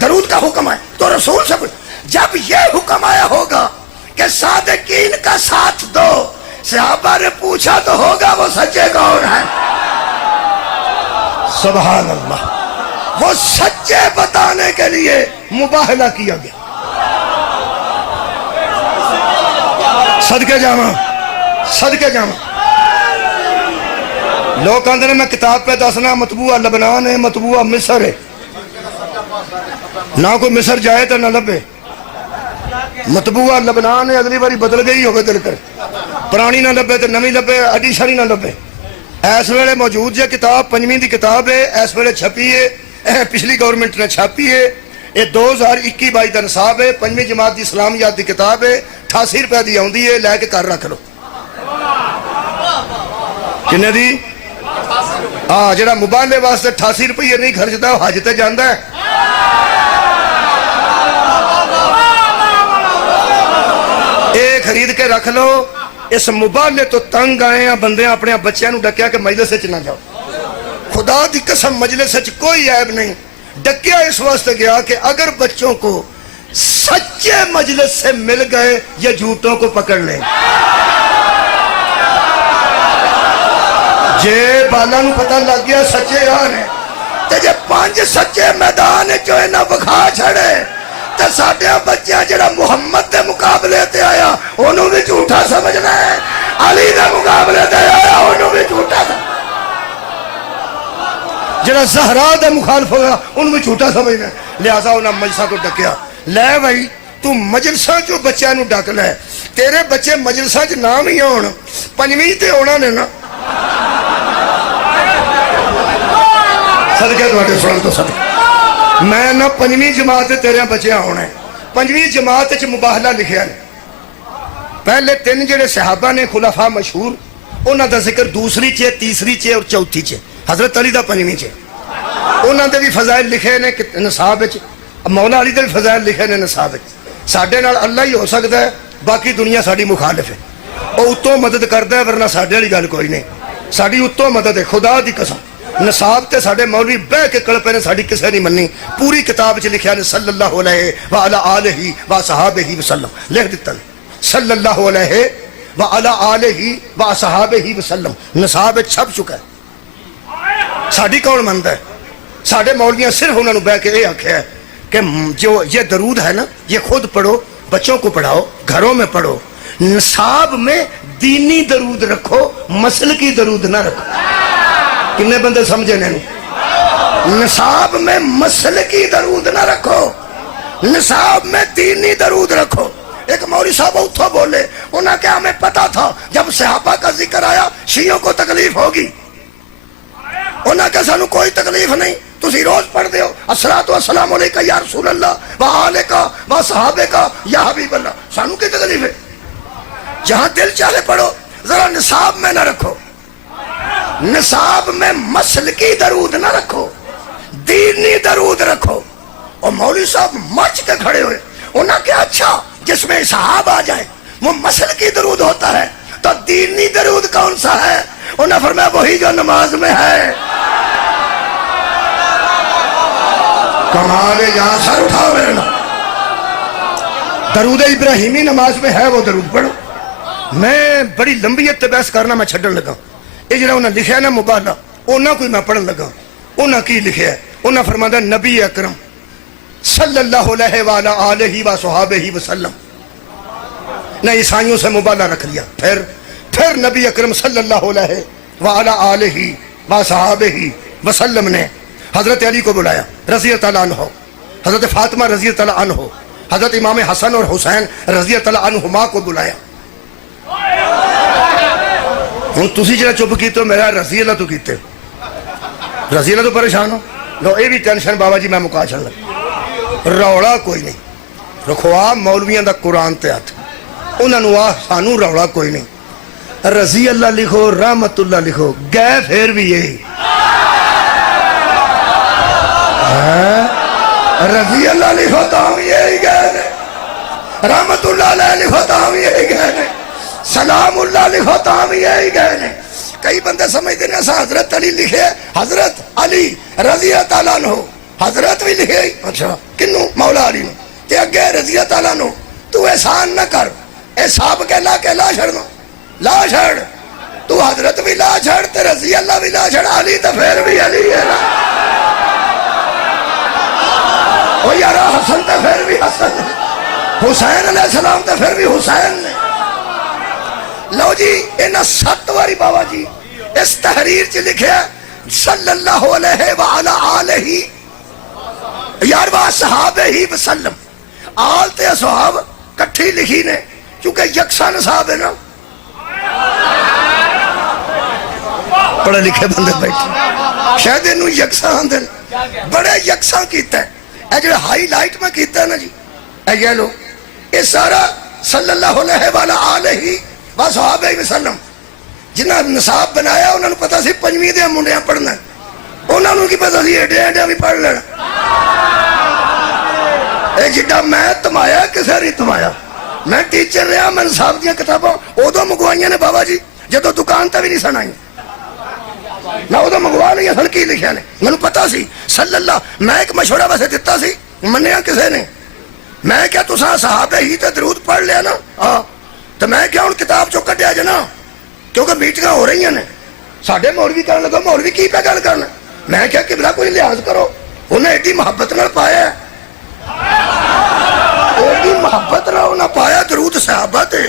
درود کا حکم آئے تو رسول سے جب یہ حکم آیا ہوگا کہ صادقین کا ساتھ دو، صحابہ نے پوچھا تو ہوگا وہ سچے کون ہیں؟ سبحان اللہ۔ وہ سچے بتانے کے لیے مباہلہ کیا گیا۔ صدقے جاواں، صدقے جاواں۔ لوگ کہتے ہیں میں کتاب پہ دسنا مطبوعہ لبنان ہے، مطبوعہ مصر ہے، نہ کوئی مصر جائے تو نہ لبے۔ مطبوعہ لبنان ہے، اگلی باری بدل گئی ہوگا تیرے کر، پرانی نہ لبے تو نمی لبے، ایڈیشن ہی نہ لبے۔ اس ویلے موجود ہے کتاب، پنجویں دی کتاب ہے، اس ویلے چھپی ہے، پچھلی گورنمنٹ نے چھاپی ہے، یہ 2021-22 دا نصاب ہے، پنجویں جماعت دی اسلامیات دی کتاب ہے، 88 روپے دی آؤندی ہے، لے کے کر رکھ لو۔ کنے دی؟ ہاں، جڑا مبالے واسطے 88 روپے نہیں خرچتا وہ حج تے جاندا ہے۔ اے خرید کے رکھ لو۔ اس مبالے تو تنگ آئے ہیں بندے اپنے بچیاں نو ڈکیا کہ مجلس وچ نہ جاؤ۔ خدا دی قسم مجلس وچ کوئی عیب نہیں، ڈکیا اس واسطے گیا کہ اگر بچوں کو سچے مجلس سے مل گئے یہ جھوٹوں کو پکڑ لیں۔ جے بالا نو پتہ لگ گیا سچے آن ہے تے جے 5 سچے میدان جو ہے نہ بکھا چھڑے تے ساڈے بچیاں جڑا محمد دے مقابلے تے آیا انہوں بھی جھوٹا سمجھنا ہے، علی دے مقابلے تے آیا انہوں بھی جھوٹا سمجھنا، جڑا زہرا دے مخالف ہوگا انہوں بھی جھوٹا سمجھنا ہے۔ لہٰذا انہوں نے مجلسہ کو ڈکیا۔ لے بھائی تو مجلسہ جو بچیاں نو ڈک لے، تیرے بچے مجلسہ جو نام ہی ہون، پنجویں تے ہونا نے نا۔ صدقے تواڈے سن تو صدقے میں نہ پنجویں جماعت تیرے بچیاں ہونا ہے۔ پنجویں جماعت وچ مباہلہ لکھیا ہے، پہلے 3 جڑے صحابہ نے خلفاء مشہور انہاں دا ذکر دوسری چے، تیسری چے اور چوتھی چے، حضرت علی دا 5ویں چے، انہاں دے بھی فضائل لکھے نے نصاب وچ، مولا علی دے بھی فضائل لکھے نے نصاب وچ۔ ساڈے نال اللہ ہی ہو سکدا ہے، باقی دنیا ساڈی مخالف ہے، او اتوں مدد کردا ہے، ورنہ ساڈے والی گل کوئی نہیں، ساڈی اتوں مدد ہے۔ خدا دی قسم نصاب تے ساڈے مولوی بہ کے کلپے نے، ساڈی کسے نہیں مننی۔ پوری کتاب وچ لکھیا نے صلی اللہ علیہ وعلی آلہ وصحابہ وسلم، لکھ دتا صلی اللہ علیہ وعلی آلہ وصحابہ وسلم، نصاب وچ چھپ چکا ہے۔ ساڈی کون مندا ہے؟ ساڈے مولویاں صرف انہاں نو بہ کے یہ آکھیا ہے کہ جو یہ درود ہے نا یہ خود پڑھو، بچوں کو پڑھاؤ، گھروں میں پڑھو، نصاب میں دینی درود رکھو، مسلکی درود نہ رکھو۔ کنے بندے سمجھے نہیں؟ نصاب میں مسلکی درود نہ رکھو، نصاب میں دینی درود رکھو۔ ایک مولوی صاحب اتھو بولے، انہاں کہ ہمیں پتا تھا جب صحابہ کا ذکر آیا شیعوں کو تکلیف ہوگی، انہاں کہ سانو کوئی تکلیف نہیں، تسی روز پڑھ دے ہو الصلاۃ والسلام علیکہ یا رسول اللہ وآلکہ وصحابہ یا حبیب اللہ، سانو کی تکلیف ہے؟ جہاں دل چاہے پڑھو، ذرا نصاب میں نہ رکھو، نصاب میں مسلکی درود نہ رکھو، دینی درود رکھو۔ اور مولوی صاحب مچ کے کھڑے ہوئے، انہاں کہ اچھا جس میں صحاب آ جائے وہ مسلکی درود ہوتا ہے تو دینی درود کون سا ہے؟ انہاں فرمایا وہی جو نماز میں ہے۔ کمال ہے، یہاں سر اٹھاؤ میرے نام، درود ابراہیمی نماز میں ہے، وہ درود پڑھو۔ میں بڑی لمبی بحث کرنا میں چھڈن لگا، یہ جڑا انہاں لکھیا نا مبالہ انہاں کوئی میں پڑھن لگا، انہاں کی لکھیا ہے؟ انہاں فرمایا نبی اکرم صلی اللہ علیہ وآلہ آلہ وصحابہ وسلم نے عیسائیوں سے مبالہ رکھ لیا، پھر نبی اکرم صلی اللہ علیہ وآلہ آلہ وصحابہ وسلم نے حضرت علی کو بلایا رضی اللہ عنہ، حضرت فاطمہ رضی اللہ عنہ، حضرت امام حسن اور حسین رضی اللہ عنہما کو بلایا۔ ہوں تسی جڑا چپ کیتے ہو میرا رضی اللہ تو کیتے رضی اللہ تو پریشان ہو لو یہ بھی ٹینشن بابا جی میں مکا چڑ لگ رولا کوئی نہیں رکھوا مولویاں دا قرآن تے ہاتھ انہاں نوں آ سانوں رولا کوئی نہیں رضی اللہ لکھو رحمت اللہ لکھو گئے پھر بھی یہی رضی اللہ لکھو تو ہم یہی گئے نے رحمت اللہ علیہ لکھو تو ہم یہی گئے نے سلام اللہ لکھو تو ہم یہی گئے نے کئی بندے سمجھتے ہیں ایسا حضرت علی لکھے حضرت علی رضی اللہ تعالیٰ عنہ حضرت بھی لکھے اچھا کنوں مولا علی نو تے اگے رضی اللہ تعالیٰ عنہ تو احسان نہ کر احساب کے لا چھڑ دو لا چھڑ تو حضرت بھی لا چھڑ تے رضی اللہ بھی لا چھڑ علی تو پھر بھی علی ہے نا او یارا حسن تو پھر بھی حسن ہے حسین علیہ السلام تو پھر بھی حسین نے لو جی انہا 7 واری بابا جی اس تحریر چ لکھے صلی اللہ علیہ وعلا آلہ یار با صحابہ ہی وسلم آل تے صحاب کٹھی لکھی نے چونکہ یکساں صحاب ہے نا پڑھے لکھے بندے بیٹھے شاید انہوں یکساں ہندے بڑے یکساں کیتا ہے اے جو ہائی لائٹ میں کیتا ہے نا جی اے یہ لو یہ سارا صلی اللہ علیہ وعلا آلہ صحابہ وسلم جنہ نصاب بنایا انہوں نے پتا سی 5ویں دے منڈیاں پڑھنا انہوں نے کی پتا سی ایڈے بھی پڑھ لینا اے جڈا میں تمایا کسے نہیں تمایا میں ٹیچر رہا میں نصاب دیا کتاباں ادو منگوائیاں نے بابا جی جدو دکان تا بھی نہیں سنائی میں ادو منگوا لیا سن کی لکھیا نے میں پتا سی صلی اللہ میں ایک مشورہ ویسے دیتا سی منیا کسے نے میں کیا تساں صحابہ ہی تے درود پڑھ لیا نا ہاں تو میں کیا ان کتاب چو کٹیا جنا کیونکہ میٹنگاں ہو رہی ہیں ساڈے مولوی کرنے لگا مولوی کی پہ گل کرنا میں کیا قبلہ کوئی لحاظ کرو انہیں ایڈی محبت نہ پایا ایڈی محبت نہ انہیں پایا درود صحابہ تے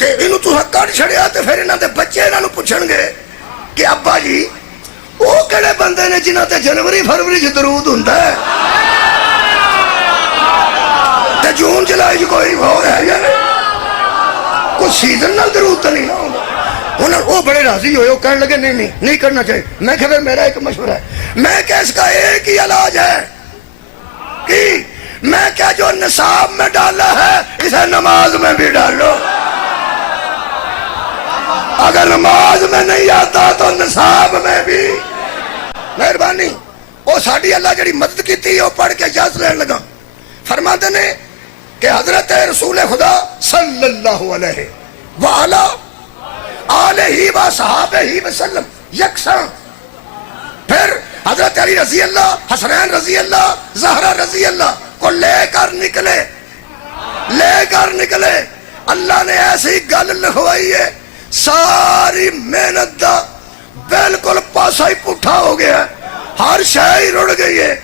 انہوں تو کٹ چھڑیا تے پھر انہوں دے بچے انہوں پوچھن گے کہ ابا جی وہ کہڑے بندے نے جنہوں تے جنوری فروری جو درود ہوندا ہے تے جون جولائی جو کوئی ہو رہا ہے یا نہیں کوئی سیزن نہ درود تو نہیں نہ ہوگا وہ بڑے راضی ہوئے وہ کہنے لگے نہیں کرنا چاہیے میں کہ میرا ایک مشورہ ہے میں کہ اس کا ایک ہی علاج ہے کہ میں کیا جو نصاب میں ڈالا ہے اسے نماز میں بھی ڈالو اگر نماز میں نہیں آتا تو نصاب میں بھی مہربانی وہ ساڑھی اللہ جڑی مدد کی تھی وہ پڑھ کے اجازت لینے لگا فرماتے نے کہ حضرت رسول خدا صلی اللہ علیہ وآلہ آلہ و صحابہ وسلم یکساں پھر حضرت علی رضی اللہ حسنین رضی اللہ زہرہ رضی اللہ کو لے کر نکلے اللہ نے ایسی گل لکھوائی ہے ساری محنت دا بالکل پاسا ہی پٹھا ہو گیا ہر شے رڑ گئی ہے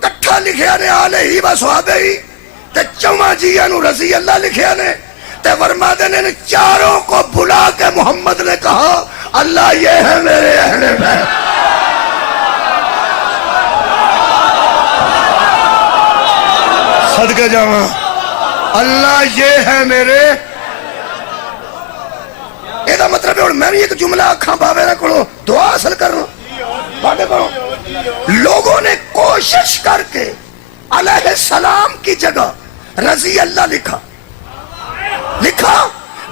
کٹھا لکھیا نے آلہ و صحابہ تے 4 جیاں نو رضی اللہ لکھیا نے تے فرماتے نے 4 کو بلا کے محمد نے کہا اللہ یہ ہے میرے اہل بیت صدقہ جاواں اللہ یہ ہے میرے یہ دا مطلب ہے میں بھی ایک جملہ آکھاں بابے نہ کرو دعا حاصل کرنا باتیں کرو لوگوں نے کوشش کر کے علیہ السلام کی جگہ رضی اللہ لکھا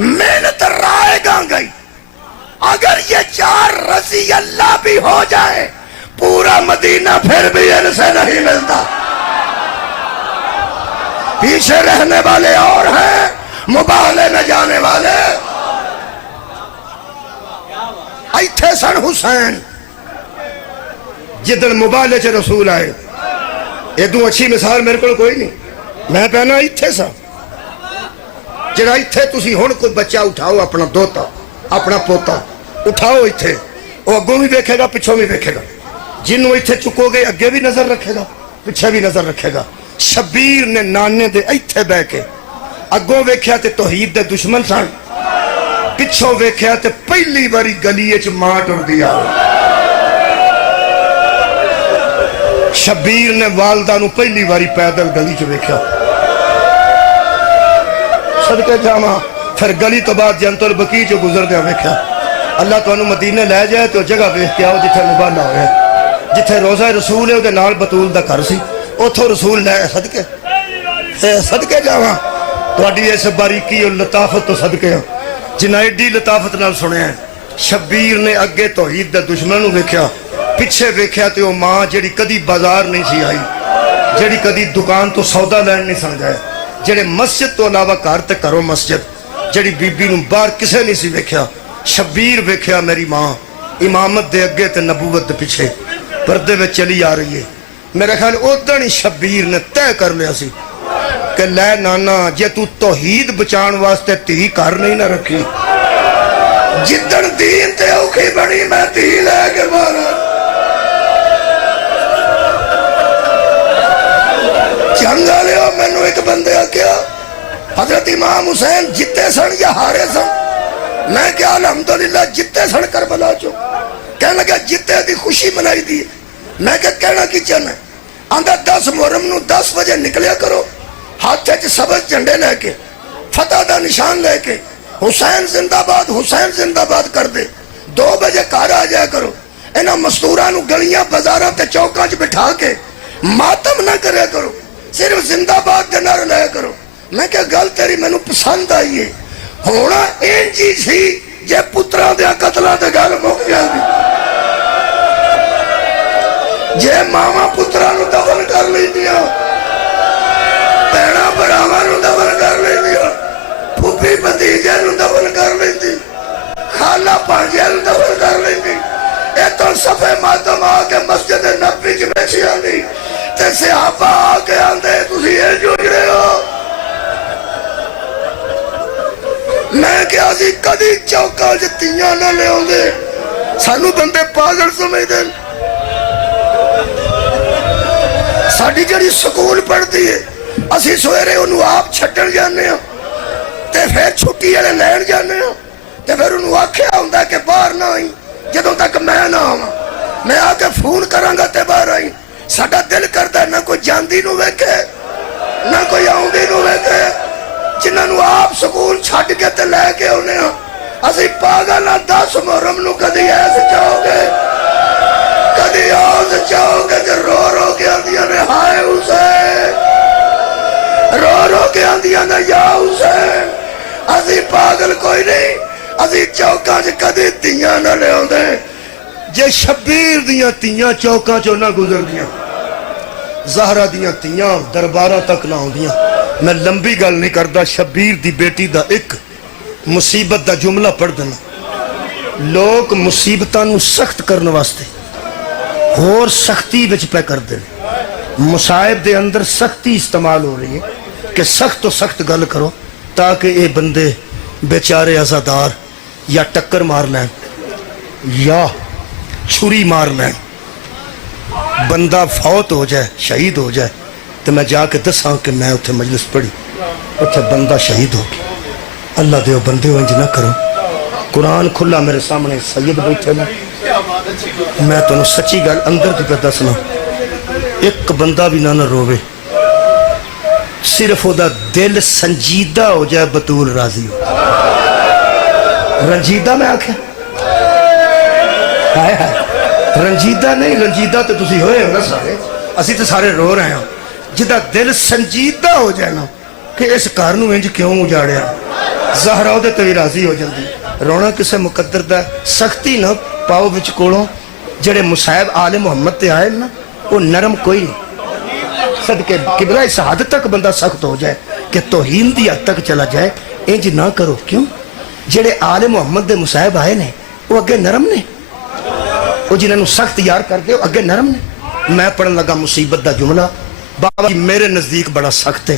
محنت رائے گاں گئی اگر یہ 4 رضی اللہ بھی ہو جائے پورا مدینہ پھر بھی ان سے نہیں ملتا پیچھے رہنے والے اور ہیں مبالے میں جانے والے ایتھے سن حسین جدن مبالے چ رسول آئے ادو اچھی مثال میرے کو کوئی نہیں میں پہنا ایتھے سا جڑا ایتھے تسی ہن کوئی بچہ اٹھاؤ اپنا دوتا اپنا پوتا اٹھاؤ ایتھے وہ اگوں بھی دیکھے گا پچھوں بھی دیکھے گا جنوں ایتھے چکو گے اگے بھی نظر رکھے گا پیچھے بھی نظر رکھے گا شبیر نے نانے دے ایتھے بہ کے اگوں ویکھیا تے توحید دے دشمن سن پچھوں ویکھیا تے پہلی باری گلیے چ ماں ٹر دیا شبیر نے والدہ نو پہلی باری پیدل گلی چ ویکھیا صدقے جاواں پھر گلی تو بعد جنت البقیع چ گزر دیا ویکھیا اللہ تمہیں مدینے لے جائے تو جگہ ویکھ کے آؤ جتھے مبانا ہوئے، جتھے روزہ رسول ہے وہ نال بطول دا گھر سی، اتھوں رسول لے صدقے صدقے جاواں تہاڈی اس باریکی اور لطافت تو صدقے ہاں جنہیں ایڈی لطافت نال سنیا ہے۔ شبیر نے اگے توحید دا دشمن نو ویکھیا، پیچھے ویکھیا تے او ماں جڑی کدی بازار نہیں سی آئی، جڑی کدی دکان تو سودا لین نہیں سن گئے، جڑے مسجد تو علاوہ گھر تے کرو مسجد، جڑی بی بی نو باہر کسے نہیں سی ویکھیا، شبیر ویکھیا میری ماں امامت دے اگے تے نبوت دے پیچھے پردے میں چلی آ رہی ہے۔ میرے خیال ادھر ہی شبیر نے طے کر لیا سی کہ لے نانا جے تو توحید بچان واسطے تھی کر نہیں نہ رکھی، جدن دین تے اوکھی بڑی میں تھی لے کے مارا۔ چنگا لیا مینو ایک بندے کیا حضرت امام حسین جتے سن یا ہارے سن؟ میں کیا الحمدللہ جتے سن کربلا چو، کہنے لگا جتے دی خوشی منائی دی۔ میں کہنا کی چاہنا ہے؟ آندھا 10 محرم نو 10 بجے نکلیا کرو، ہاتھ چ سبز جھنڈے لے کے، فتح دا نشان لے کے، حسین زندہ باد حسین زندہ باد کر دے۔ 2 بجے گھر آ جایا کرو، انہاں مستوراں نو گلیاں بازاراں تے چوکاں چ بٹھا کے ماتم نہ کریا کرو، صرف زندہ باد دے نعرے لایا کرو۔ میں کہ گل تیری مینوں پسند آئی ہے، ہونا انجی سی جے پتراں دے قتلاں تے گل مک جاندی، جے ماما پتراں نو دفن کر لیندیاں، بہنا بھراواں نو دفن کر لیندیاں، پھوپھی بھتیجے نو دفن کر لیندی، خالہ پانجے نو دفن کر لیندی، اے تو صفے ماتم آ کے مسجد نبوی چ بیٹھی آندی تے صحابہ آ کے آندے تسی اے جوڑے ہو۔ میں کیا سی کدی چوکا جتیاں نہ لے آندے، سانو بندے پاگل سمجھ دے۔ ساڈی جڑی سکول پڑھتی ہے اسی سویرے انہوں آپ چھٹن جانے ہوں تے پھر چھٹی والے لین جانے ہوں تے پھر انہوں آکھیا ہوندا کہ باہر نہ آئی جدوں تک میں نہ آواں، میں آ کے فون کراں گا تے باہر آئی۔ ساڈا دل کردا نہ کوئی جاندی نو ویکھے نہ کوئی آوندی نو ویکھے، جنہاں نو آپ سکول چھڈ کے تے لے کے آنے ہوں۔ اسی پاگل 10 محرم نو کدی ایس چاہو گے کدی آس چاہو گے کہ رو رو کے آندیاں نے ہائے حسین، رو رو کے آندیاں نے یا حسین۔ اسی پاگل کوئی نہیں، اسی چوکاں چ کدی تیاں نہ لے آندے، جے شبیر دیاں تیاں چوکاں چوں نہ گزر دیاں، زہرا دیاں تیاں درباراں تک نہ آندیاں۔ میں لمبی گل نہیں کردا، شبیر دی بیٹی دا ایک مصیبت دا جملہ پڑھ دینا۔ لوگ مصیبتاں نو سخت کرنے واسطے اور سختی وچ پہ کر دے، مصائب دے اندر سختی استعمال ہو رہی ہے کہ سخت تو سخت گل کرو تاکہ اے بندے بیچارے عزادار یا ٹکر مار لیں یا چھری مار لیں، بندہ فوت ہو جائے شہید ہو جائے تو میں جا کے دساں کہ میں اتھے مجلس پڑھی اتھے بندہ شہید ہو گیا۔ اللہ دیو بندے ہو انج نہ کرو۔ قرآن کھلا میرے سامنے سید بیٹھے نا، میں تو سچی گل اندر دی پہ دسنا، ایک بندہ بھی نہ روے، صرف دا دل سنجیدہ ہو جائے بطول راضی ہو۔ رنجیدہ میں آکھیا ہائے ہائے، رنجیدہ نہیں، رنجیدہ تو تسی ہوئے ہو نا سارے، اسی تو سارے رو رہے ہیں۔ جدہ دل سنجیدہ ہو جائے نا کہ اس کارنو انج کیوں اجاڑیا، زہرا دے تو بھی راضی ہو جاندی۔ رونا کسے مقدر دا، سختی نہ پاؤ وچ کولوں، جڑے مصائب آل محمد تے آئے نا وہ نرم کوئی نہیں۔ صدقے قبلہ اس حد تک بندہ سخت ہو جائے کہ توہین دی حد تک چلا جائے، انج نہ کرو۔ کیوں؟ جڑے آل محمد دے مصائب آئے نے وہ اگے نرم نے، وہ جنہاں نو سخت یار کر دے اگے نرم نے۔ میں پڑھن لگا مصیبت دا جملہ، بابا جی میرے نزدیک بڑا سخت ہے،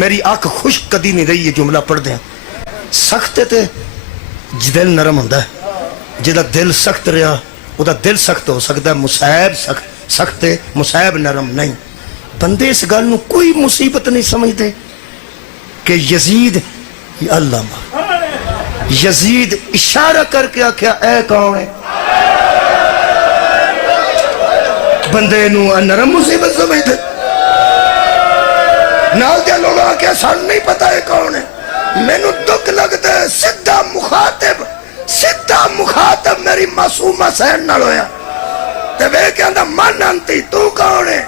میری آنکھ خشک کدی نہیں رہی یہ جملہ پڑھ دیں۔ سخت تے دل نرم ہوندا ہے، جدا دل سخت رہا وہ دا دل سخت ہو سکتا ہے، مصائب سخت ہے، مصائب نرم نہیں۔ بندے اس گل نو کوئی مصیبت نہیں سمجھتے کہ یزید اللہ یزید اشارہ کر کے آکھیا اے کون ہے، بندے نو نرم مصیبت سمجھتے۔ نال دے لوگ آکھیا سان نہیں پتا ہے کون ہے، میں نو دکھ لگتا ہے، سدھا مخاطب سیدھا مخاطب میری معصومہ سین نال ہویا تے وے کہندا من انتی تو کون ہے؟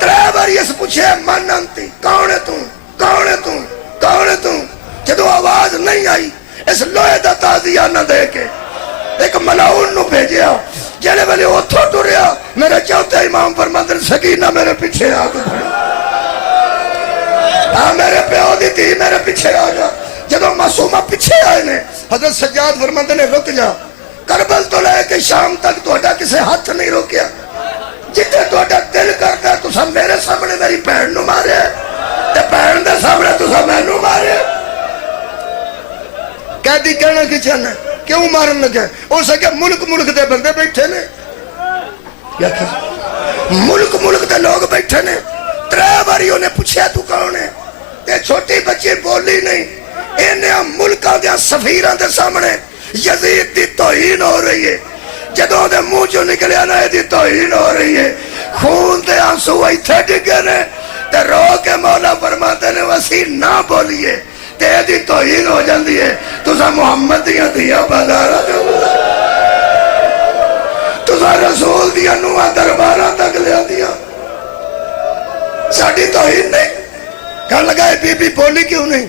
ترے باری اس پوچھے من انتی کون ہے تو کون ہے تو کون ہے تو جدو آواز نہیں آئی اس لوہے دا تازیہ نہ دے کے ایک ملاؤن نو بھیجیا جلے والے اتھو ٹریا میرے چوتھے امام فرماندن سکینہ میرے پیچھے آ گئی میرے پیو دی تھی میرے پیچھے آ جا جدو معصومہ پیچھے آئے نے حضرت سجاد فرماندن نے رک جا کربل تو لے کے شام تک توڑا کسے ہاتھ نہیں روکیا جتے توڑا دل کرتا تو سب میرے سامنے میری بہن نو مارے تے بہن دے سامنے تو سب میں نو مارے قیدی کہنا کی چاہنا کیوں مارن لگے ہو سکے ملک دے بندے بیٹھے نے کیا کہ ملک دے لوگ بیٹھے نے ترے باری انہیں پوچھیا تو کون ہے تے چھوٹی بچی بولی نہیں انہیں ملکاں دے سفیراں دے سامنے یزید دی توہین ہو رہی ہے جدوں دے منہ چوں نکلیا نا دی توہین ہو رہی ہے خون دے آنسو ایتھے ڈگے نے تے رو کے مولا فرماتے نے وسی نہ بولیے تے دی توہین ہو جاندی ہے تسا محمد دیاں دیا بازارا تسا رسول دیا نوہ دربارہ تک لیا دیا ساڑھی توہین نہیں کہا لگا ہے بی بی بولی کیوں نہیں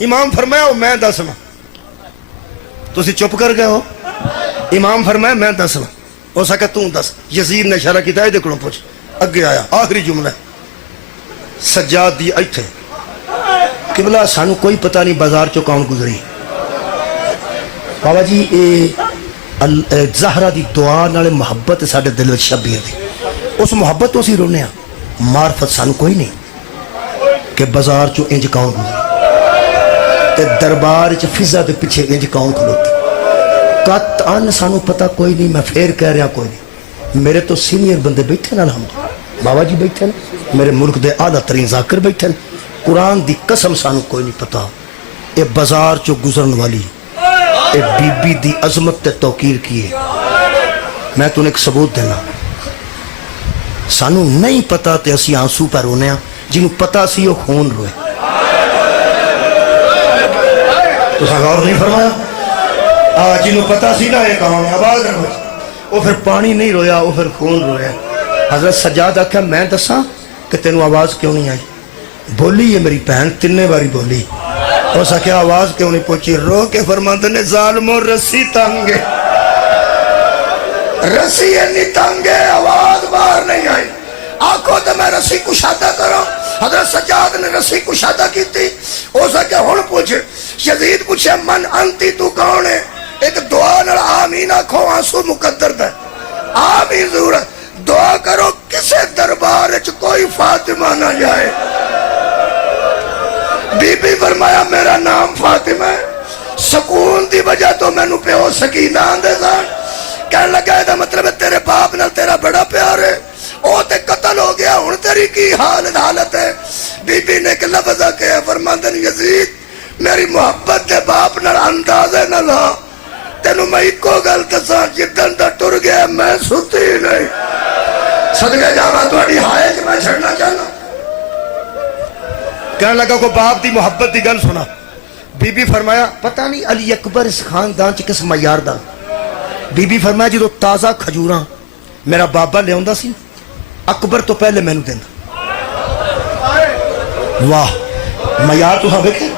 امام فرمایا ہو میں دسنا تسی چپ کر گئے ہو امام فرمایا میں دسنا ہو سکے توں دس یزید نے اشارہ کیتا ہے دیکھو پوچھ اگے آیا آخری جملہ سجاد دی ایتھے قبلہ سانو کوئی پتہ نہیں بازار چو کون گزری بابا جی زہرہ دی دعا نالے محبت ساڑھے دل وچ شبیہ دی اس محبت تو سی رونے ہیں معرفت سانو کوئی نہیں کہ بازار چو انج کون گزری تے دربار چ فضا دے پیچھے انج کون کھلوتی قطعاً سانو پتہ کوئی نہیں میں پھر کہہ رہا کوئی نہیں میرے تو سینئر بندے بیٹھے نا الحمد بابا جی بیٹھے نا میرے ملک دے اعلیٰ ترین ذاکر بیٹھے نا قرآن دی قسم سانو کوئی نہیں پتا اے بازار چو گزرن والی اے بی بی دی عظمت تے توقیر کیے میں تو نے ایک ثبوت دینا سانو نہیں پتا تے اسی آنسو پر رونے ہیں جنہوں پتا سی وہ خون روئے تو غور نہیں فرمایا جنہوں پتا سی نا ایک آن آواز روئے وہ پھر پانی نہیں رویا وہ پھر خون روئے حضرت سجاد آکھا میں دساں کہ تینوں آواز کیوں نہیں آئی بولی یہ میری بہن تنے باری بولی ہو سکے آواز کیوں نہیں پہنچی رو کے فرماندے نے ظالموں رسی تانگے رسی انی تانگے آواز باہر نہیں آئی آنکھوں تو میں رسی کشادہ کروں حضرت سجاد نے رسی کشادہ کی تھی ہو سکے ہون پوچھے یزید پوچھے من انتی تو کون ہے ایک دعا نڑ آمین آنکھوں آنسو مقدر دے آمین ضرورت دعا کرو کسے دربار کوئی فاطمہ نہ جائے بی بی فرمایا میرا نام فاطمہ ہے سکون دی وجہ تو میں نو پہ ہو سکینہ آندے سان کہنے لگا ہے دا مطلب ہے تیرے باپ نال تیرا بڑا پیار ہے او تے قتل ہو گیا ہن تیری کی حالت ہے بی بی نے کہ لفظہ کہا فرماندن یزید میری محبت دے باپ نال اندازے نہ لا تینو میں ایکو گل دساں جدن دا ٹر گیا میں ستی نہیں صدقے جاواں تہاڈی ہائے کہ میں چھڑنا چاہنا کہنے لگا کو باپ دی محبت دی گل سنا بی بی فرمایا پتہ نہیں علی اکبر اس خاندان چ کس معیار دا بی بی فرمایا جدو تازہ کھجوراں میرا بابا لے آندا سی اکبر تو پہلے مینو دیندا واہ معیار تو ہاں ویکھے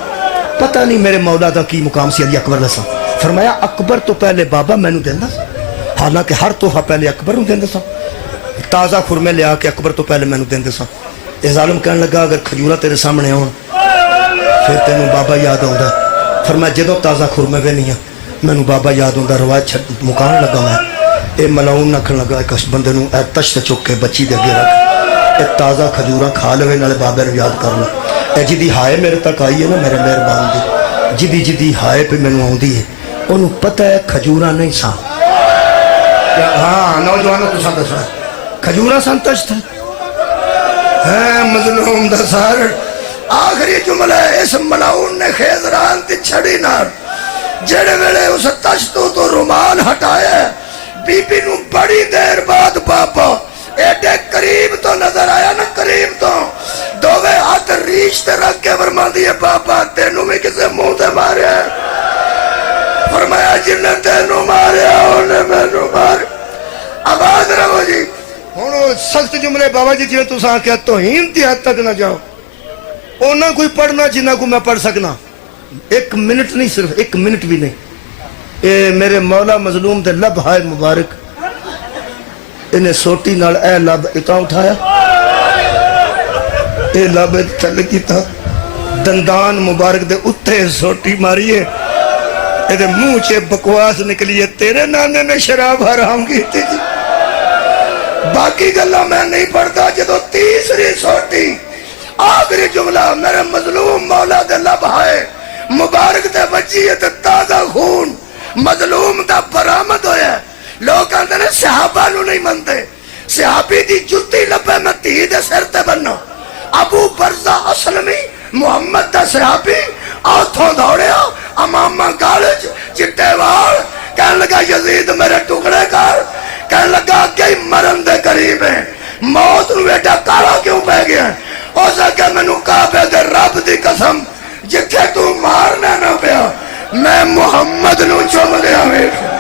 پتہ نہیں میرے مولا دا کی مقام سی علی اکبر دسا فرمایا اکبر تو پہلے بابا مینو دیندا حالانکہ ہر تحفہ پہلے اکبر نوں دیندا سا تازہ خرمے لے آ کے اکبر تو پہلے مینو دیندے سا اے ظالم کہنے لگا اگر کھجورا تیرے سامنے ہون پھر تینوں بابا یاد آندا فرمایا جدوں تازہ خرمے وے نہیں مینو بابا یاد آندا روایت مکان لگا میں اے ملاؤن نکھن لگا ایک بندے نوں اے تشت چک کے بچی دے اگے رکھ اے تازہ کھجورا کھا لوے نالے بابے نوں یاد کر لو اے جدی ہائے میرے تک آئی ہے نا میرے مہربان دی جدی ہائے پہ مینوں آندی ہے انہوں پتہ ہے کھجورا نہیں سا ہاں نوجوانوں تو ساتھ دسا کھجورا سان تشت ہے مظلوم دا سار آخری جملہ ہے اس ملاؤن نے خیزران تی چھڑی نار جڑے ویلے اس تشتوں تو رومان ہٹایا ہے بی بی نو بڑی دیر بعد پاپا ایڈے قریب تو نظر آیا نا قریب تو دووے ہاتھ ریش تے رکھ کے فرما دیئے پاپا تینوں میں کسے منہ تے مارے فرمایا جن تینوں ماریا انہیں مینوں مار آباد رہو جی ہوں سخت جملے بابا جی جی تساں کیا توہین دی حد تک نہ جاؤ اونا کوئی پڑھنا جنہ کو میں پڑھ سکنا 1 منٹ نہیں صرف 1 منٹ بھی نہیں اے میرے مولا مظلوم دے لب ہائے مبارک انہیں سوٹی نال اے لب اتاں اٹھایا اے لب تھل کیتا دندان مبارک دے اتھے سوٹی ماری ہے اے دے منہ چے بکواس نکلی ہے تیرے نانے نے شراب حرام کی تھی جی باقی گلہ میں نہیں پڑھتا جدو تیسری سوٹی آخری جملہ میرے مظلوم مولا دے لب ہائے مبارک دے وجیت تازہ خون مظلوم دا برآمد ہویا ہے لوگ کہتے ہیں صحابہ نو نہیں منتے صحابی دی جتی لبے میں تی دے سر تے بننا ابو برزہ اسلمی محمد دا صحابی آتھوں دوڑیا امامہ گالج چٹے وار کہنے لگا یزید میرے ٹکڑے کر کہنے لگا کہ مرن دے قریب ہیں موت نو بیٹا کالا کیوں پہ گیا ہو سکے میں نو کعبے دے رب دی قسم جتھے تو مارنا نہ پیا میں محمد نو چوم دیا میرے